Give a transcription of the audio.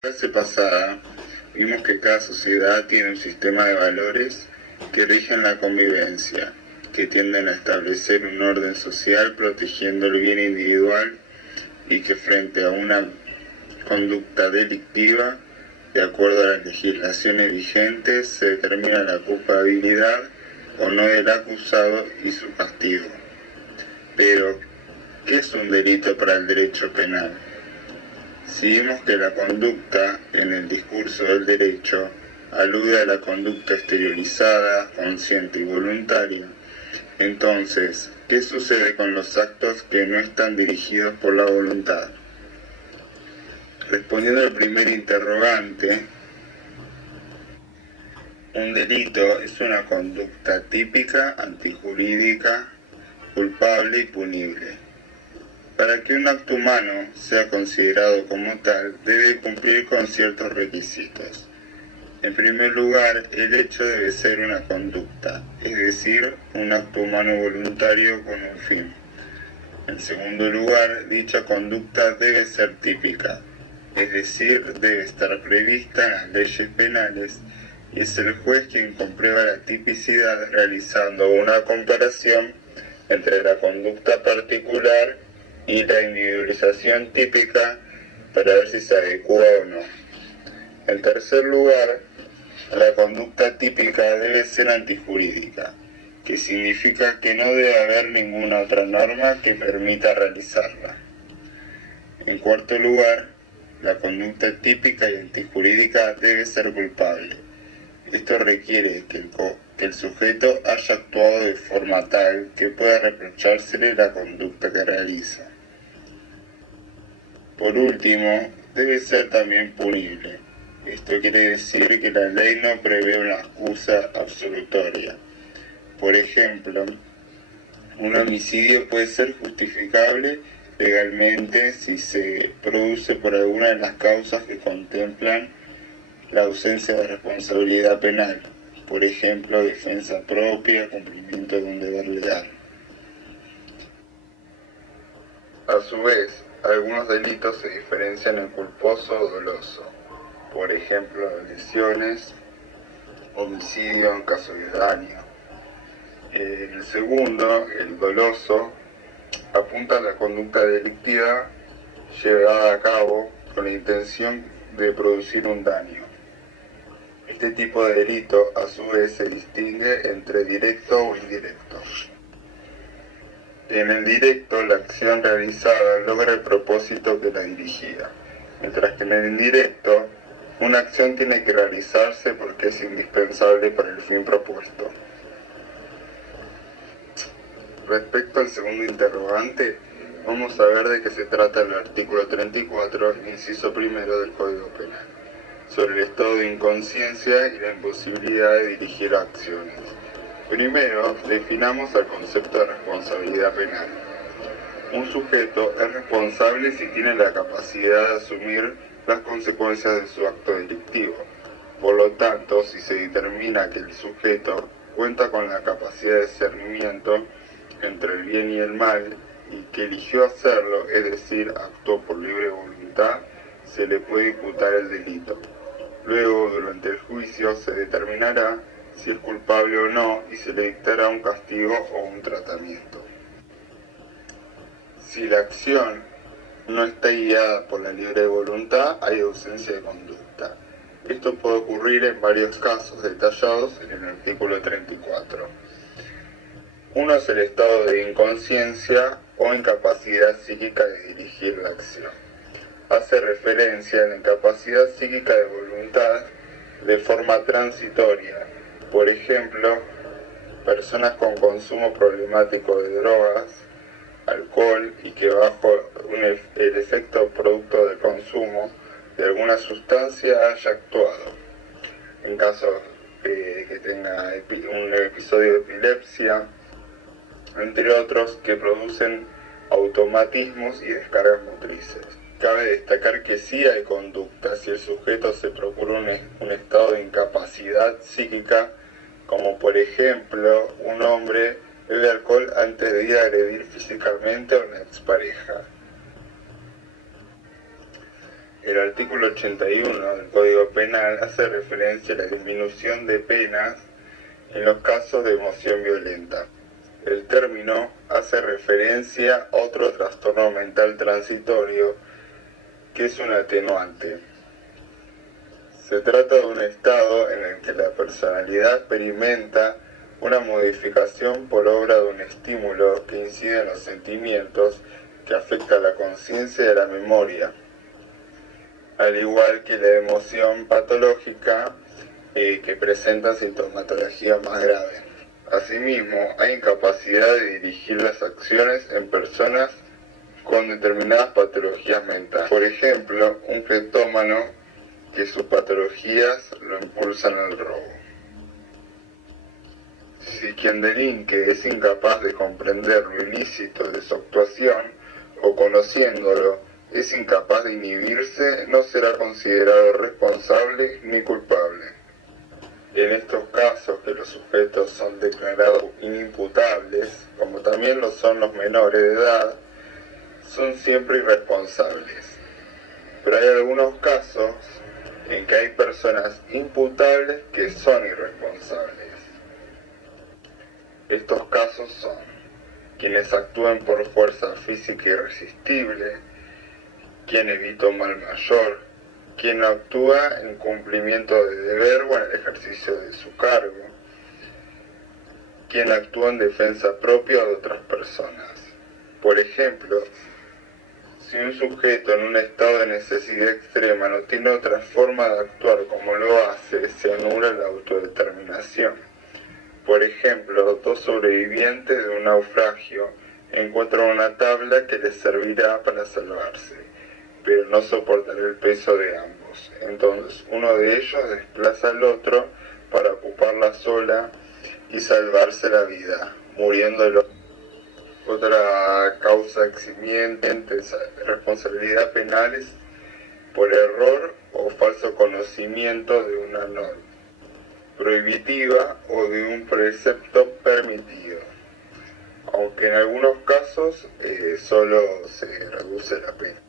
La clase pasada vimos que cada sociedad tiene un sistema de valores que rigen la convivencia, que tienden a establecer un orden social protegiendo el bien individual y que frente a una conducta delictiva, de acuerdo a las legislaciones vigentes, se determina la culpabilidad o no del acusado y su castigo. Pero, ¿qué es un delito para el derecho penal? Si vimos que la conducta en el discurso del derecho alude a la conducta exteriorizada, consciente y voluntaria, entonces, ¿qué sucede con los actos que no están dirigidos por la voluntad? Respondiendo al primer interrogante, un delito es una conducta típica, antijurídica, culpable y punible. Para que un acto humano sea considerado como tal, debe cumplir con ciertos requisitos. En primer lugar, el hecho debe ser una conducta, es decir, un acto humano voluntario con un fin. En segundo lugar, dicha conducta debe ser típica, es decir, debe estar prevista en las leyes penales y es el juez quien comprueba la tipicidad realizando una comparación entre la conducta particular y la individualización típica para ver si se adecua o no. En tercer lugar, la conducta típica debe ser antijurídica, que significa que no debe haber ninguna otra norma que permita realizarla. En cuarto lugar, la conducta típica y antijurídica debe ser culpable. Esto requiere que el sujeto haya actuado de forma tal que pueda reprochársele la conducta que realiza. Por último, debe ser también punible. Esto quiere decir que la ley no prevé una excusa absolutoria. Por ejemplo, un homicidio puede ser justificable legalmente si se produce por alguna de las causas que contemplan la ausencia de responsabilidad penal, por ejemplo, defensa propia, cumplimiento de un deber legal. A su vez, algunos delitos se diferencian en culposo o doloso, por ejemplo, lesiones, homicidio en caso de daño. El segundo, el doloso, apunta a la conducta delictiva llevada a cabo con la intención de producir un daño. Este tipo de delito, a su vez, se distingue entre directo o indirecto. En el directo, la acción realizada logra el propósito que la dirigía, mientras que en el indirecto, una acción tiene que realizarse porque es indispensable para el fin propuesto. Respecto al segundo interrogante, vamos a ver de qué se trata el artículo 34, inciso primero del Código Penal, sobre el estado de inconsciencia y la imposibilidad de dirigir acciones. Primero, definamos el concepto de responsabilidad penal. Un sujeto es responsable si tiene la capacidad de asumir las consecuencias de su acto delictivo. Por lo tanto, si se determina que el sujeto cuenta con la capacidad de discernimiento entre el bien y el mal y que eligió hacerlo, es decir, actuó por libre voluntad, se le puede imputar el delito. Luego, durante el juicio, se determinará si es culpable o no y se le dictará un castigo o un tratamiento. Si la acción no está guiada por la libre voluntad, hay ausencia de conducta. Esto puede ocurrir en varios casos detallados en el artículo 34. Uno es el estado de inconsciencia o incapacidad psíquica de dirigir la acción. Hace referencia a la incapacidad psíquica de voluntad de forma transitoria. Por ejemplo, personas con consumo problemático de drogas, alcohol y que bajo el efecto producto del consumo de alguna sustancia haya actuado. En caso de que tenga un episodio de epilepsia, entre otros que producen automatismos y descargas motrices. Cabe destacar que sí hay conducta si el sujeto se procura un estado de incapacidad psíquica, como por ejemplo un hombre bebe alcohol antes de ir a agredir físicamente a una expareja. El artículo 81 del Código Penal hace referencia a la disminución de penas en los casos de emoción violenta. El término hace referencia a otro trastorno mental transitorio que es un atenuante. Se trata de un estado en el que la personalidad experimenta una modificación por obra de un estímulo que incide en los sentimientos, que afecta a la conciencia y a la memoria, al igual que la emoción patológica que presenta sintomatología más grave. Asimismo, hay incapacidad de dirigir las acciones en personas con determinadas patologías mentales. Por ejemplo, un cleptómano que sus patologías lo impulsan al robo. Si quien delinque es incapaz de comprender lo ilícito de su actuación, o conociéndolo, es incapaz de inhibirse, no será considerado responsable ni culpable. En estos casos, que los sujetos son declarados inimputables, como también lo son los menores de edad, son siempre irresponsables. Pero hay algunos casos en que hay personas imputables que son irresponsables. Estos casos son quienes actúan por fuerza física irresistible, quien evita un mal mayor, quien actúa en cumplimiento de deber o en el ejercicio de su cargo, quien actúa en defensa propia de otras personas. Por ejemplo, si un sujeto en un estado de necesidad extrema no tiene otra forma de actuar como lo hace, se anula la autodeterminación. Por ejemplo, dos sobrevivientes de un naufragio encuentran una tabla que les servirá para salvarse, pero no soportará el peso de ambos. Entonces, uno de ellos desplaza al otro para ocuparla sola y salvarse la vida, muriendo el otro. Otra causa eximiente de responsabilidad penal es por error o falso conocimiento de una norma prohibitiva o de un precepto permitido, aunque en algunos casos solo se reduce la pena.